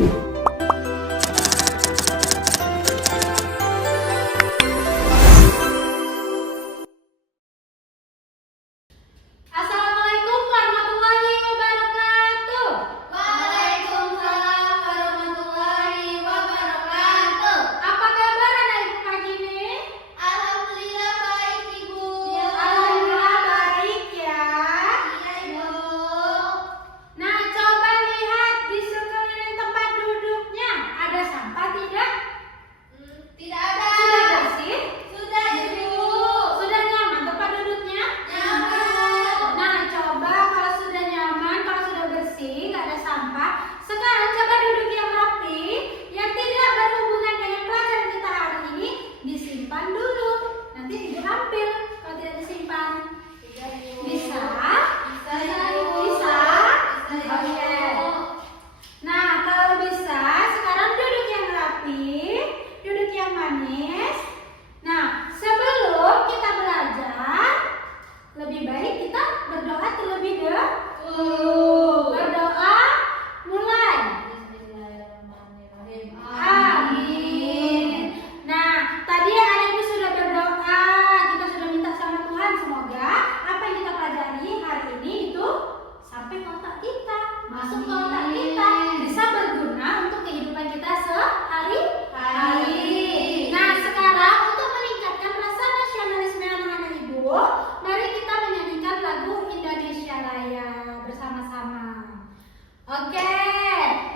Assalamualaikum warahmatullahi wabarakatuh. Waalaikumsalam warahmatullahi wabarakatuh. Apa kabar anak-anak pagi ini? Alhamdulillah baik, Ibu. Alhamdulillah baik ya. Iya, Ibu. Nah, coba lihat di sekeliling tempat duduknya. Ada sampah tidak? Tidak ada. Sudah bersih? Sudah, Ibu. Sudah nyaman tempat duduknya? Nyaman. Nah, coba kalau sudah nyaman, kalau sudah bersih, nggak ada sampah. Sekarang coba duduk yang rapi, yang tidak berhubungan dengan pelajaran kita hari ini, disimpan dulu. Nanti Ibu ambil kalau tidak disimpan. Iya, Ibu. Bisa? Bisa, Ibu. Bisa? Bisa, Oke. Ibu. Nah, kalau bisa, sekarang duduk yang rapi, duduk yang manis. Nah, sebelum kita belajar, lebih baik kita berdoa terlebih dahulu. Berdoa, mulai. Bismillahirrahmanirrahim. Amin. Nah, tadi anak ibu sudah berdoa, kita sudah minta sama Tuhan semoga apa yang kita pelajari hari ini itu sampai ke otak kita, masuk ke otak kita, bisa berguna untuk kehidupan kita sehari-hari. Nah, sekarang untuk meningkatkan rasa nasionalisme anak-anak ibu, mari kita menyanyikan lagu Indonesia Raya bersama-sama. Oke,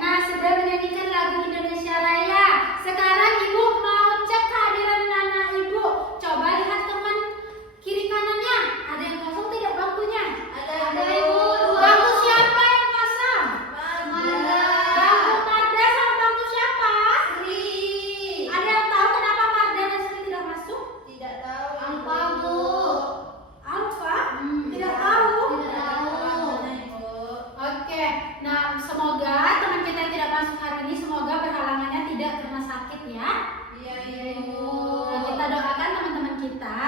nah sudah menyanyikan lagu Indonesia Raya. Sekarang ibu mau cek kehadiran anak ibu. Coba lihat teman kiri kanannya. Ada yang kosong tidak bangkunya? Ada, Ibu. Bangku siapa yang kosong? Mada. Bangku Marda sama bangku siapa? Sri. Ada yang tahu kenapa Marda dan Sri tidak masuk? Tidak tahu, Ibu. Alfa, Bu. Alfa? Tidak tahu. Tidak tahu, Ibu. Oke, nah semoga teman kita yang tidak masuk hari ini semoga berhalangannya tidak karena sakit ya. Iya, Ibu. Nah, kita doakan teman-teman kita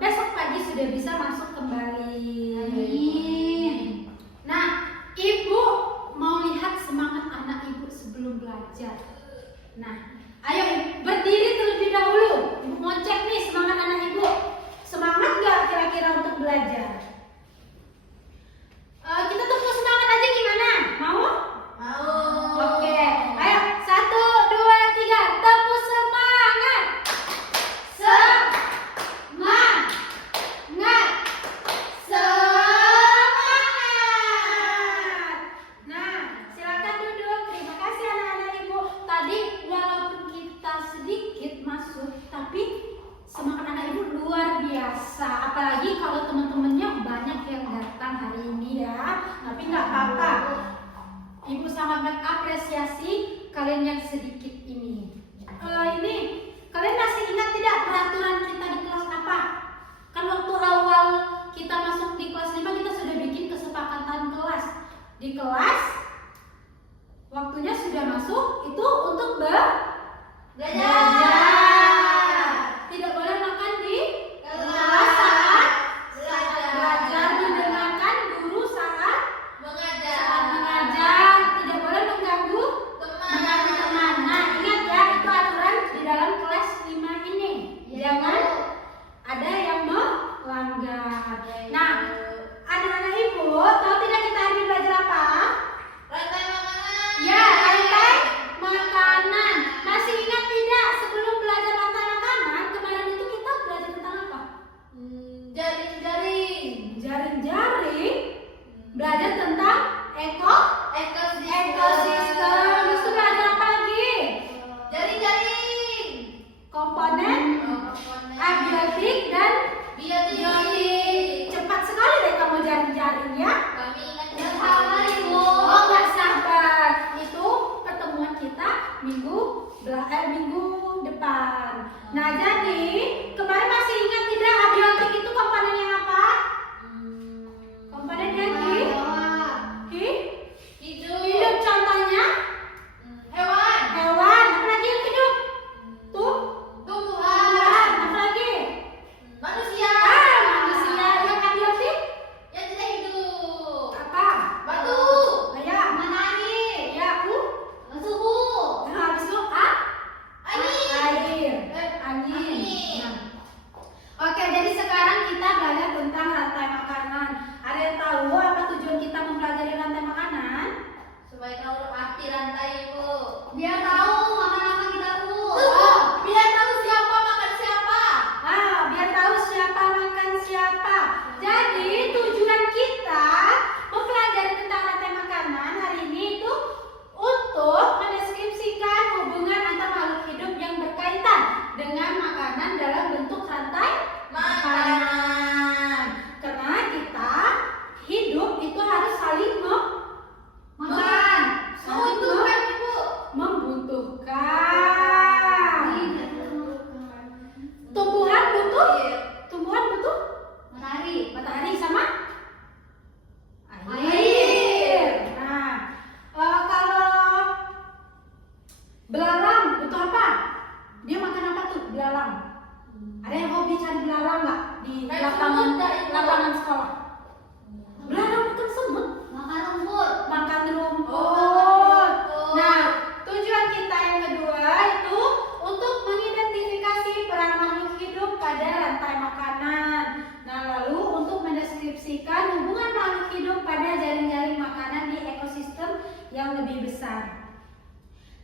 besok pagi sudah bisa masuk kembali. Amin. Nah, ibu mau lihat semangat anak ibu sebelum belajar. Nah, ayo berdiri terlebih dahulu. Ibu mau cek nih semangat anak ibu. Semangat nggak kira-kira untuk belajar? Kita tepuk semangat aja gimana? Mau? Mau. Oke, ayo 1, 2, 3, tepuk semangat. Semangat. Semangat. Nah, silakan duduk. Terima kasih anak-anak ibu. Tadi walaupun kita sedikit masuk, tapi semangat anak ibu luar biasa. Apalagi kalau teman-temannya banyak yang datang hari ini ya. Tapi nggak apa-apa. Ibu sangat mengapresiasi kalian yang sedikit ini. Ini kalian masih ingat tidak peraturan kita di kelas apa? Kan waktu awal kita masuk di kelas 5 kita sudah bikin kesepakatan kelas. Di kelas waktunya sudah masuk itu untuk belajar. Tidak boleh makan di kelas saat belajar, mendengarkan guru saat mengajar, tidak boleh mengganggu teman. Nah, ingat ya, itu aturan di dalam kelas 5 ini. Jangan ada yang melanggar. Nah, anak-anak ibu, tahu tidak kita hari ini belajar apa? Rantai makanan. Ya, rantai makanan. Masih ingat tidak sebelum belajar rantai makanan, kemarin itu kita belajar tentang apa? Jaring-jaring. Jaring-jaring. Belajar tentang ekosistem. Terus belajar apa lagi? Jaring-jaring. Komponen Komponen. abiotik dan Biotik. cepat sekali deh kamu jaring-jaring ya. Kami ingat bersama, Ibu. Oh, nggak sabar. Itu pertemuan kita minggu depan. Nah, jadi kemarin masih ingat tidak abiotik itu komponennya apa? Komponennya hidup. Contohnya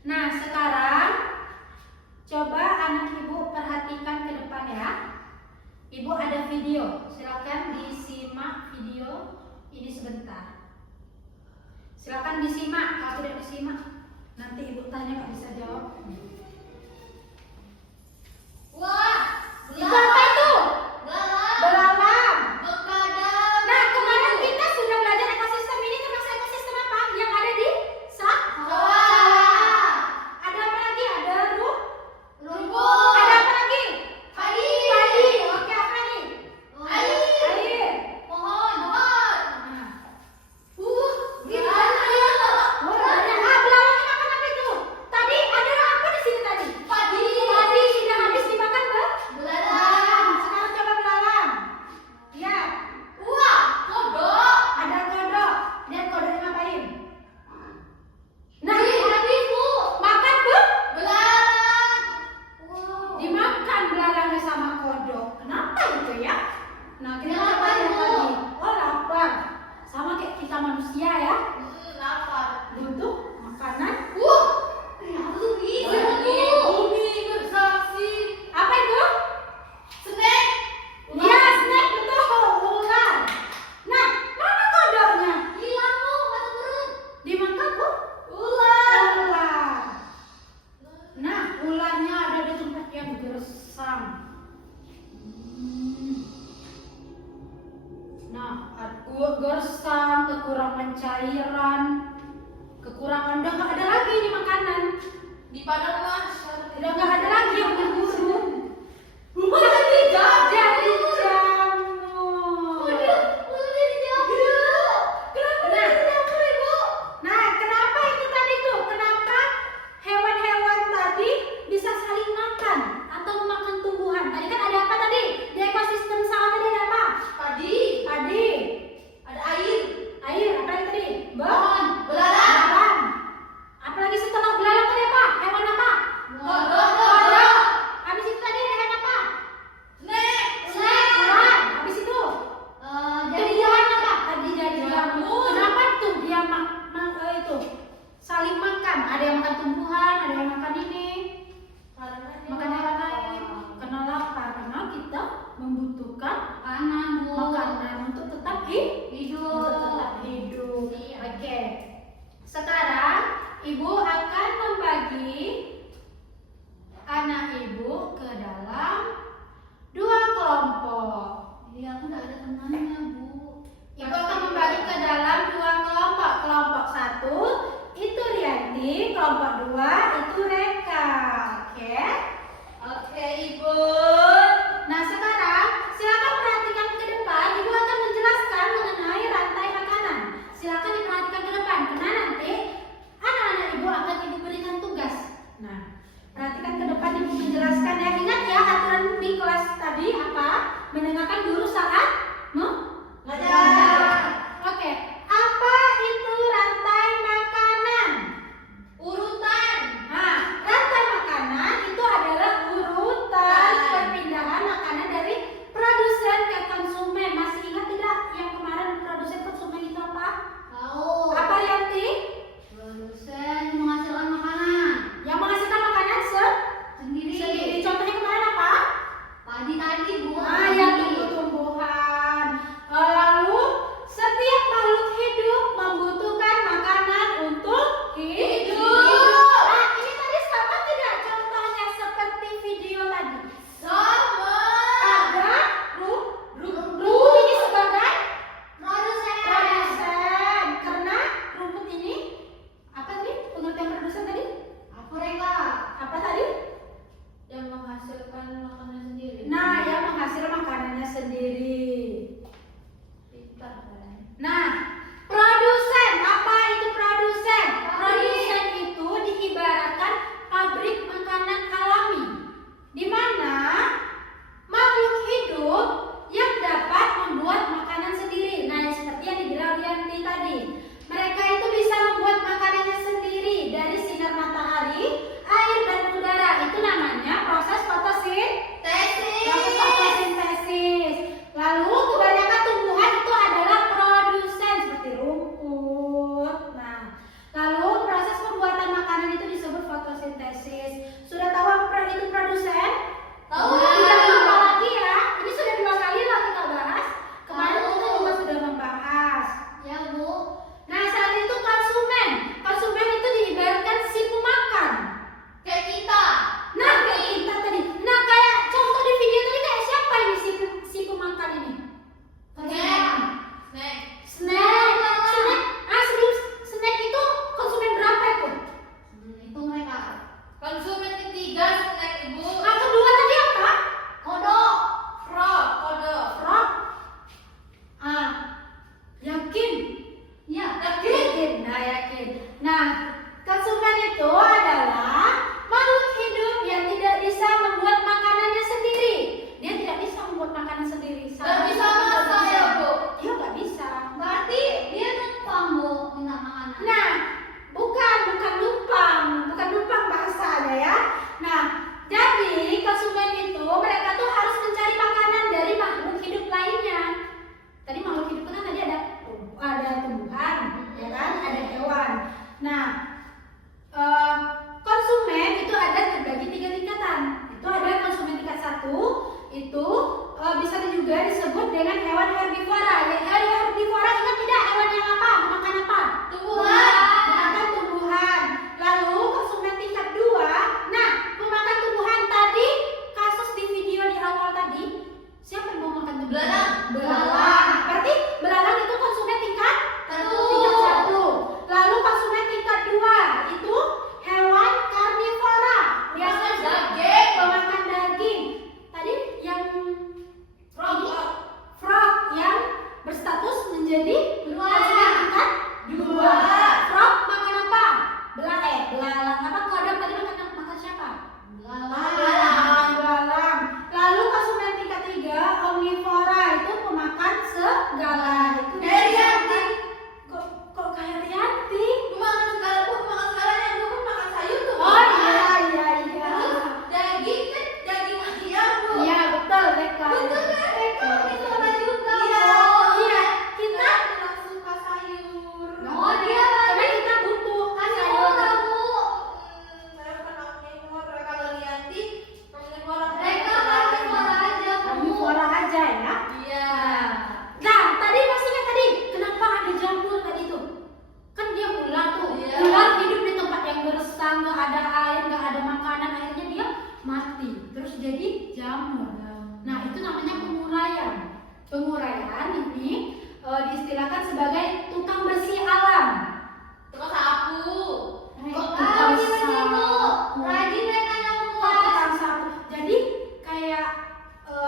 Nah, sekarang coba anak ibu perhatikan ke depan ya. Ibu ada video, silakan disimak video ini sebentar. Silakan disimak, kalau tidak disimak nanti ibu tanya nggak bisa jawab. Wah, Itu apa itu? belalang, Belalang. begadang. Nah, kemarin kita sudah belajar ekosistem ini termasuk ekosistem apa? Yang ada di Sawah. Ada apa lagi? Ada Rumput. Ada apa lagi? Padi. Padi. Oke, apa nih? Air. Air. Pohon. Nah. Gimana? Oh, banyak. Ah, belalangnya makan apa itu? Tadi ada apa di sini tadi? Padi. Padi sudah habis dimakan, Mbak? Belalang. Sekarang coba belalang. Lihat, Wah, kodok. ada kodok. Lihat kodoknya ngapain? Nah, Habis, Bu. makan, Bu? Belalang. Wow. Dimakan belalangnya sama kodok. Kenapa itu ya? Nah, kita Lapar, coba lihat Bu. lagi. Oh, lapar. Sama kayak kita manusia ya. Lapar. Butuh makanan. Wah, ternyata tuh bisa, Bu. Ini bersaksi. Apa itu? Snack. Ya, snack betul. Ular. Nah, mana kodoknya? Hilang, Bu. Masuk perut. Dimakan, Bu? Ular. Ular. Nah, ularnya ada di tempat yang gersam. Nah, gersam, kekurangan cairan, kekurangan udah nggak ada lagi di makanan, Di padang mahsyar. udah nggak ada lagi yang berburu. Jadi Jadi jamur. jamur. Waduh, jadi jamur. Kenapa Nah. jadi jamur, Ibu? Nah, kenapa itu tadi tuh? Kenapa hewan-hewan tadi bisa saling makan atau memakan tumbuhan? Tadi kan ada apa tadi? Di ekosistem sawah tadi ada apa? Padi. Padi, Ada air. air, apa lagi tadi? Pohon. Belalang. Belalang. Apalagi setelah belalang tadi apa? Hewan apa? Kodok. Kodok. Habis itu tadi ada hewan apa? Snack. Ular. Habis itu Jadi tumbuhan apa? Tadi jadi Jamur. jamur. Kenapa tuh dia itu saling makan? Ada yang makan tumbuhan, ada yang makan ini. Makan hewan lain. Karena lapar, karena kita membutuhkan Makanan, Bu. makanan untuk tetap hidup. Hidup. Untuk tetap hidup. Iya. Oke. Sekarang ibu akan membagi anak ibu ke dalam 2 kelompok. Iya, aku nggak ada temannya, Bu. Ibu akan membagi ke dalam 2 kelompok. Kelompok 1 itu Rianti, kelompok 2 itu Reka. Oke. Oke, Ibu. Nah, sekarang silakan perhatikan ke depan. Ibu akan menjelaskan mengenai rantai makanan. Silakan diperhatikan ke depan karena nanti anak-anak ibu akan ibu berikan tugas. Yakin, nah yakin. Nah, konsumen itu adalah makhluk hidup yang tidak bisa membuat makanannya sendiri. Dia tidak bisa membuat makanan sendiri. Nggak bisa masak ya, Bu? Iya, nggak bisa. Berarti dia numpang, Bu, minta makanan. Nah, bukan numpang bahasanya ya. Nah, jadi konsumen itu mereka tuh harus mencari makanan dari makhluk hidup lainnya. Tadi makhluk hidup kan tadi ada tumbuhan, ya kan? Ada hewan. Nah, konsumen itu ada terbagi 3 tingkatan. Itu ada konsumen tingkat 1, itu bisa juga disebut dengan hewan herbivora. Ya, hewan herbivora ingat tidak hewan yang apa? Memakan apa? Tumbuhan. Memakan tumbuhan. Lalu konsumen tingkat 2, nah memakan tumbuhan tadi kasus di video di awal tadi. Siapa yang mau makan tumbuhan? Belalang. Berarti belalang itu konsumen tingkat 1. 1. Lalu konsumen tingkat 2 itu hewan karnivora. Biasa Daging. pemakan daging. Tadi yang frog yang berstatus menjadi Dua. konsumen tingkat 2. 2. Frog makan apa? Belalang. Apa kodok tadi makan siapa? Belalang. Lalu konsumen tingkat 3 omnivora itu pemakan segala. Itu Herianti. Kok kayak Rianti? Makan segala, Bu. Makan segalanya. Bu kan makan sayur tuh. Oh iya. Terus daging kan daging ayam, Bu. Iya betul Reka. Betul kan, Reka? Itu sama juga. Iya. Bu. Iya. Kita kurang suka sayur. Oh dia karena kita butuh kan sayur. Karnivora, Bu. Saya bukan omnivora. Kalau Rianti, omnivora. Reka karnivora aja, Bu. Omnivora aja ya. Iya. Nah, tadi masih ingat tadi kenapa ada jamur tadi tuh? Kan dia ular tuh. Iya. Ular hidup di tempat yang gersang, nggak ada air, nggak ada makanan, akhirnya dia mati. Terus jadi jamur. Nah, itu namanya penguraian. Penguraian ini diistilahkan sebagai tukang bersih alam. Tukang sapu. Kok Ah, tukang iya begitu. sapu? Rajin mereka Kok nyapuan. tukang sapu? Jadi kayak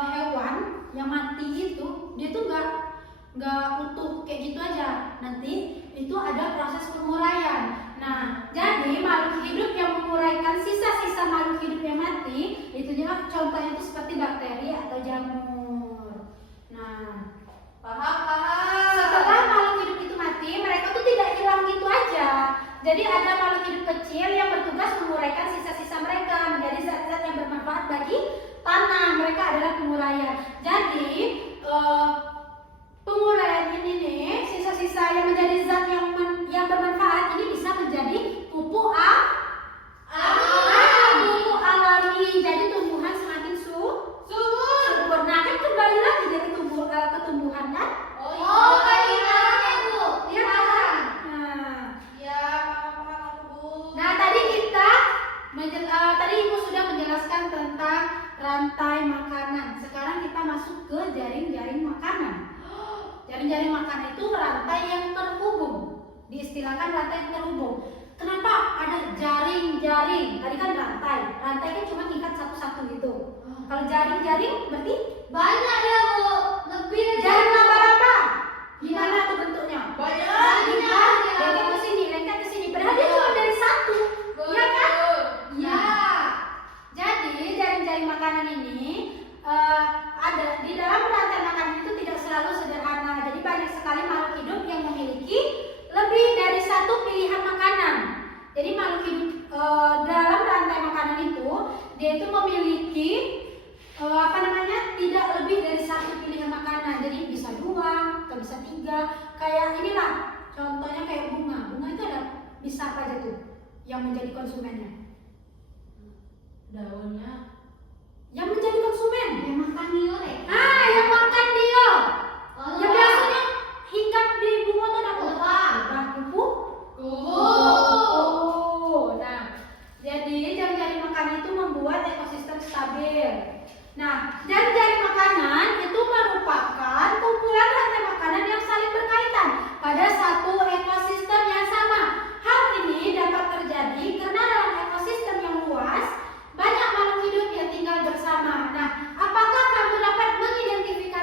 hewan yang mati itu dia tuh nggak utuh kayak gitu aja. Nanti itu ada proses penguraian. Nah, jadi makhluk hidup yang menguraikan sisa-sisa makhluk hidup yang mati itu juga contohnya itu seperti bakteri atau jamur. Nah, Paham. setelah makhluk hidup itu mati, mereka tuh tidak hilang gitu aja. Jadi ada makhluk hidup kecil yang bertugas menguraikan sisa-sisa mereka menjadi zat-zat yang bermanfaat bagi tanah. Mereka adalah penguraian. Jadi penguraian ini nih, sisa-sisa yang menjadi zat yang bermanfaat ini bisa menjadi pupuk pupuk alami. Jadi tumbuhan semakin subur. Nah, kan kembali lagi dari ketumbuhan kan? Oh, kayak gimana, Bu? Iya kan? Nah, Ya, paham, Bu. nah tadi tadi Ibu sudah menjelaskan tentang rantai makanan. Sekarang kita masuk ke jaring-jaring makanan. Jaring-jaring makanan itu rantai yang terhubung. Diistilahkan rantai yang terhubung. Kenapa ada jaring-jaring? Tadi kan rantai. Rantai kan cuma tingkat satu-satu gitu. Kalau jaring-jaring berarti Banyak ya, Bu. Lebih dari jaring satu. laba-laba. Gimana tuh bentuknya? Banyak. Lengket ke sini, lengket ke sini. Padahal dia cuma dari satu. Iya kan? Ya. Jadi jaring-jaring makanan ini ada di dalam rantai makanan itu tidak selalu sederhana. Jadi banyak sekali makhluk hidup yang memiliki lebih dari satu pilihan makanan. Jadi makhluk hidup dalam rantai makanan itu dia itu memiliki tidak lebih dari satu pilihan makanan. Jadi bisa 2, atau bisa 3. Kayak inilah contohnya kayak bunga. Bunga itu ada bisa apa aja tuh yang menjadi konsumennya? Daunnya. Yang menjadi konsumen. Yang makan dia, Reka. Yang makan dia. Oh, Yang biasanya hinggap di bunga tuh ada apa? Lebah. Kupu. Nah, jadi jaring-jaring makanan itu membuat ekosistem stabil. Nah, jaring-jaring makanan itu merupakan kumpulan rantai makanan yang saling berkaitan pada satu ekosistem yang sama. Hal ini dapat terjadi karena dalam ekosistem yang luas banyak makhluk hidup yang tinggal bersama. Nah, apakah kamu dapat mengidentifikasi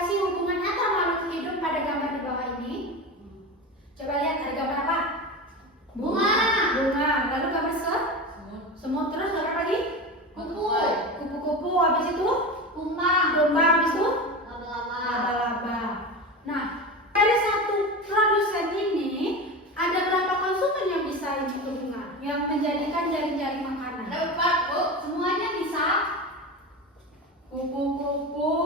menjadikan jaring-jaring makanan? Ada 4, Bu. Semuanya bisa. Kupu-kupu,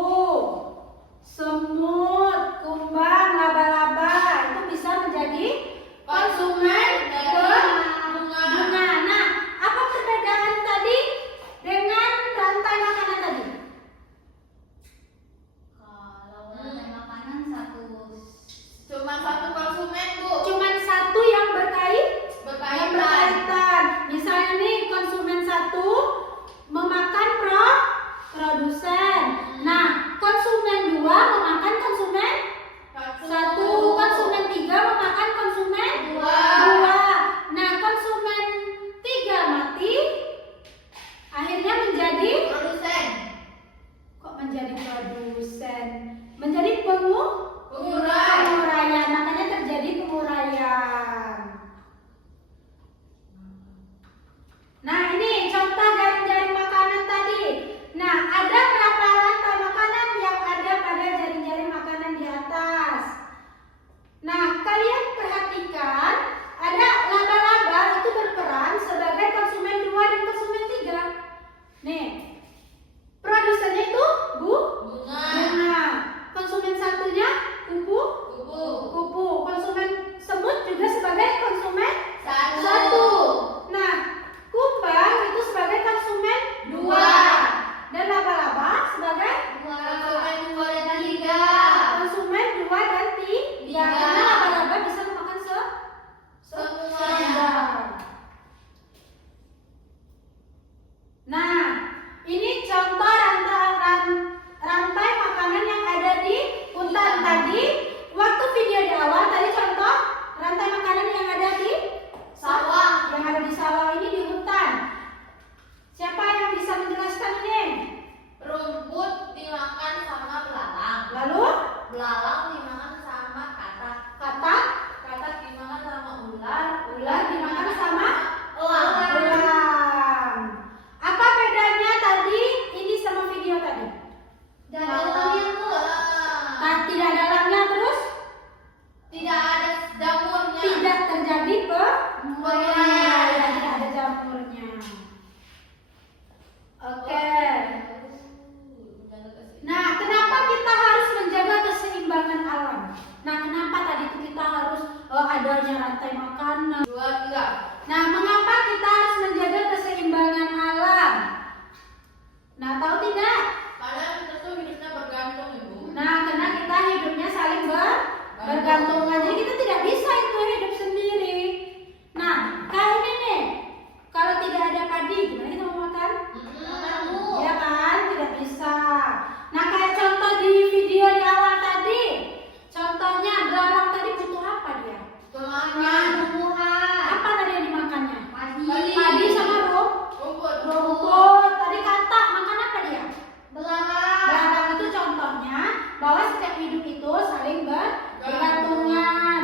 semut, kumbang, laba-laba itu bisa menjadi konsumen bunga. Nah, apa perbedaan tadi dengan rantai makanan tadi? Kalau rantai makanan satu. Cuma satu konsumen, Bu. Cuman satu yang berkaitan. Misalnya nih konsumen satu memakan produsen. Nah, konsumen dua memakan konsumen satu, konsumen tiga memakan konsumen dua. Nah, konsumen tiga mati, akhirnya menjadi Produsen. kok menjadi produsen? Menjadi Pengurai. penguraian, makanya terjadi penguraian. Nah, ini contoh jaring-jaring makanan tadi. Nah, ada berapa rantai makanan yang ada pada jaring-jaring makanan di atas? Nah, kalian perhatikan, ada laba-laba itu berperan sebagai konsumen 2 dan konsumen 3. Nih, produsennya itu Bunga. bunga. Konsumen satunya kupu. Konsumen semut juga sebagai konsumen satu. Nah, kumbang itu sebagai konsumen 2 dan laba-laba sebagai Konsumen 2 dan 3. konsumen 2 dan 3. Karena laba-laba bisa memakan Semua. Nah, ini contoh rantai makanan yang ada di hutan tadi. Waktu video di awal tadi contoh rantai makanan yang ada di Sawah. Yang ada di sawah ini di hutan. Siapa yang bisa menjelaskan ini? Rumput dimakan sama belalang. Lalu Belalang dimakan sama katak. katak, Katak dimakan sama ular. ular dimakan sama elang. elang. Apa bedanya tadi ini sama video tadi? Dan dalangnya Bu. Nah, tidak ada elangnya terus Tidak ada jamurnya. tidak terjadi Penguraian. tidak ada jamurnya. Oke. Nah, kenapa kita harus menjaga keseimbangan alam? Nah, kenapa tadi itu kita harus adanya rantai makanan? 2, 3. Nah, mengapa kita harus menjaga keseimbangan alam? Nah, tahu tidak? Karena kita tuh hidupnya bergantung, Ibu. Nah, karena kita hidupnya saling bergantungan. Jadi kita tidak bisa itu hidup sendiri. Nah, kayak ini nih. Kalau tidak ada padi, gimana kita mau makan? Iya kan? Tidak bisa. Nah, kayak contoh di video di awal tadi. Contohnya belalang tadi butuh apa dia? Tulangan. Tumbuhan. Apa tadi yang dimakannya? Padi. Padi sama Rumput. rumput. Tadi katak makan apa dia? Belalang. Belalang itu contohnya bahwa setiap hidup itu saling bergantungan.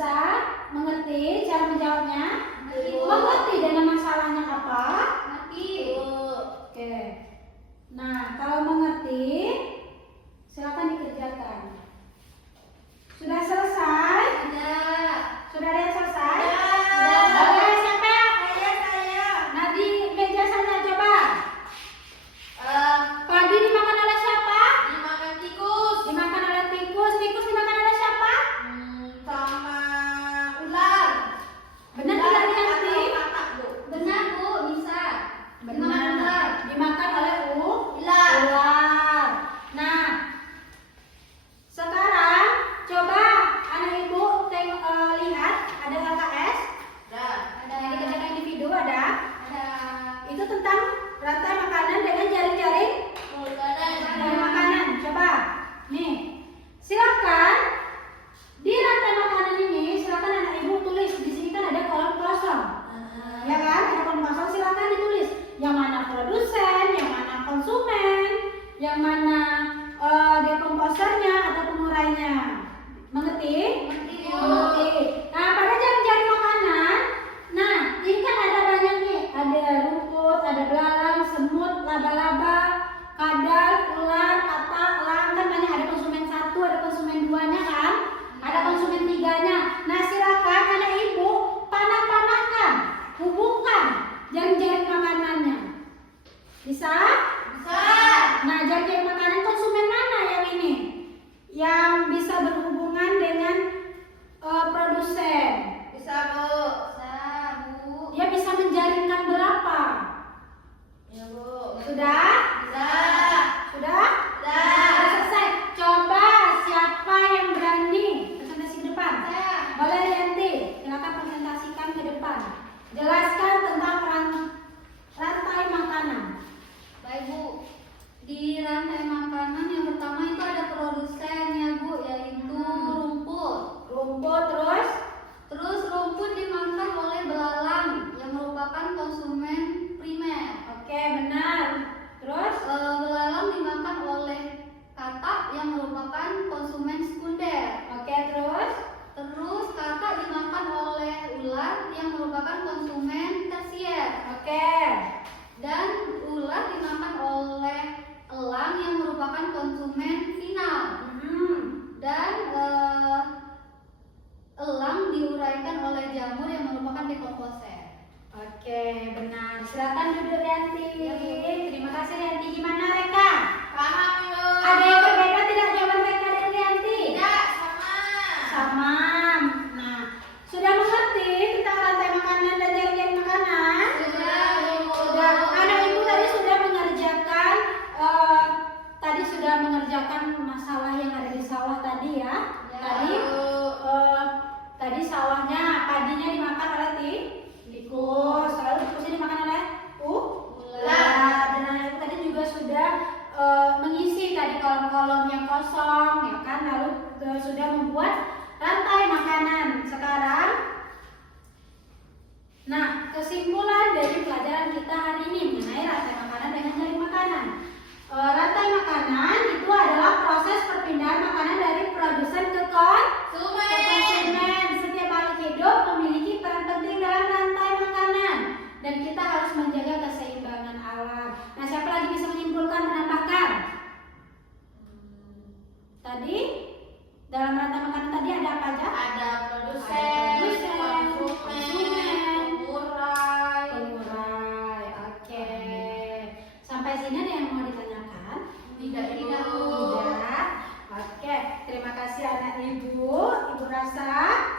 Bisa mengerti cara menjawabnya? Mengerti dengan masalahnya apa? Mati. Oke. Nah, kalau mengerti, silakan dikerjakan. Sudah selesai? Ada. Sudah ada yang selesai? Ada. Oke, siapa? Saya. Nah, di meja sana coba. Padi dimakan oleh siapa? Dimakan tikus. Dimakan oleh tikus. Tikus dimakan oleh siapa? Sama ular. Benar tidak Rianti? Katak, Bu. Benar Bu, bisa. Benar. Benar. Dimakan oleh Ular. ular. Nah, sekarang coba anak ibu lihat ada LKS. Dah. Ada. Yang dikerjakan individu ada. Ada. Itu tentang rantai makanan dengan jaring-jaring dari makanan. Coba, nih, silakan di rantai makanan ini silakan anak ibu tulis. Di sini kan ada kolom kosong, ya kan? Ada kolom kosong, silakan ditulis. Yang mana produsen, yang mana konsumen, yang mana dekomposernya atau pengurainya. Mengerti? Mengerti. Mengerti. Nah, pada jaring-jaring makanan, nah ini kan ada banyak nih, ada rumput, ada belalang, semut, laba-laba, kadal, ular, katak, elang, kan banyak. Ada konsumen 1, ada konsumen 2-nya kan, ada konsumen 3-nya. Nah, silakan anak ibu panah-panahkan, hubungkan jaring-jaring makanannya. Bisa? Bisa. Nah, jaring-jaring makanan konsumen mana yang ini? Yang bisa berhubungan dengan produsen. Bisa, Bu. Bisa Bu. Dia bisa menjaringkan berapa? Ya, Bu. Sudah? Bisa. Sudah? Sudah. Sudah selesai. Coba siapa yang berani presentasi ke depan? Saya. Boleh Rianti, silakan presentasikan ke depan. Jelaskan tentang rantai makanan. Baik Bu. Di rantai makanan yang pertama itu ada produsen ya Bu, yaitu rumput. Rumput terus? Terus rumput dimakan oleh belalang yang merupakan konsumen primer. Oke, benar. Terus? Belalang dimakan oleh katak yang merupakan konsumen sekunder. Oke, terus? Terus katak dimakan oleh ular yang merupakan konsumen tersier. Oke. Dan ular dimakan oleh elang yang merupakan konsumen final. Dan elang diuraikan oleh jamur yang merupakan dekomposer. Oke, benar. Silakan duduk Rianti. Ya, Bu. Terima kasih Rianti. Gimana Reka? Paham, Bu. Ada yang berbeda tidak jawaban Reka dan Rianti? Tidak, sama. Sama. Nah, sudah mengerti tentang rantai makanan dan jaring-jaring makanan? Sudah, Bu. Sudah. Anak ibu tadi sudah mengerjakan masalah yang ada di sawah tadi ya. Ya. Tadi sawahnya, padinya dimakan oleh tikus, lalu tikusnya dimakan oleh ular. Dan anak ibu tadi juga sudah mengisi tadi kolom-kolom yang kosong, ya kan? Lalu sudah membuat rantai makanan. Sekarang, nah kesimpulan dari pelajaran kita hari ini mengenai rantai makanan dengan jaring makanan. Rantai makanan itu adalah proses perpindahan makanan dari produsen ke konsumen. Setiap makhluk hidup memiliki peran penting dalam rantai makanan dan kita harus menjaga keseimbangan alam. Nah, siapa lagi bisa menyimpulkan, menambahkan? Tadi dalam rantai makanan tadi ada apa aja? Ada produsen, konsumen, pengurai. Pengurai. Oke. Sampai sini ada yang mau ditanyakan? Tidak, Ibu. Tidak. Oke, terima kasih anak ibu. Ibu rasa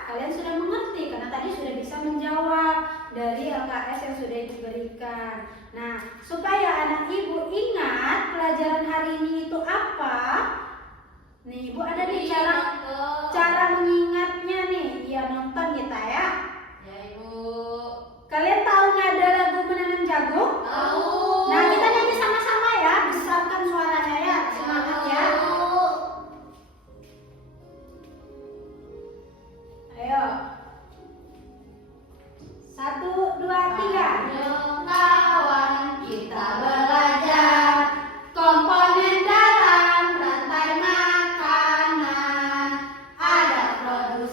kalian sudah mengerti karena tadi sudah bisa menjawab dari LKS yang sudah diberikan. Nah, supaya anak ibu ingat pelajaran hari ini itu apa? Nih, ibu ada nih cara mengingatnya nih. Iya, nonton kita ya. Ya, Ibu. Kalian tahu nada lagu menanam jagung? Tahu. Nah, kita nyanyi sama-sama ya. Besarkan suaranya ya. Semangat ya. Ayo. 1, 2, 3. Ayo kawan, kita belajar komponen dalam rantai makanan. Ada produsen.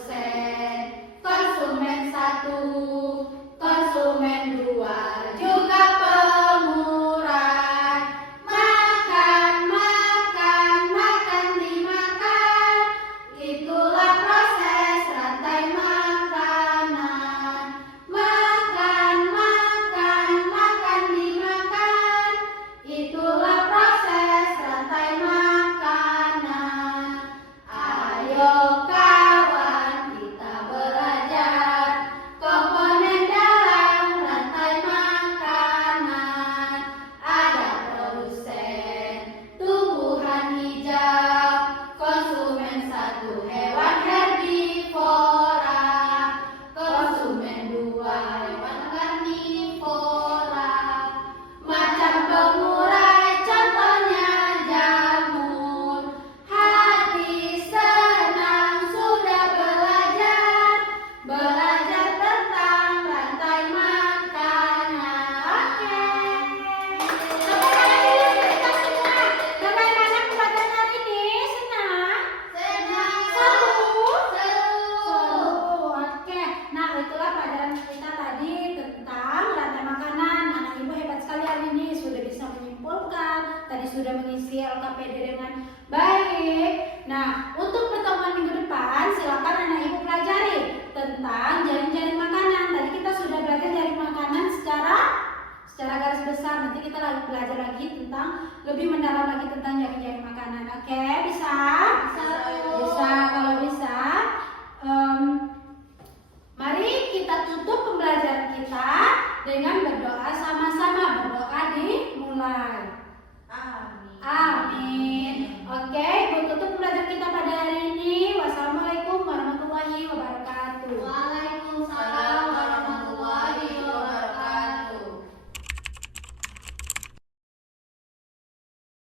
itulah pelajaran kita tadi tentang rantai makanan. Anak ibu hebat sekali hari ini, sudah bisa menyimpulkan, tadi sudah mengisi LKPD dengan baik. Nah, untuk pertemuan minggu depan silakan anak ibu pelajari tentang jaring-jaring makanan. Tadi kita sudah belajar jaring makanan secara garis besar. Nanti kita lagi belajar lagi tentang lebih mendalam lagi tentang jaring-jaring makanan. Oke, bisa?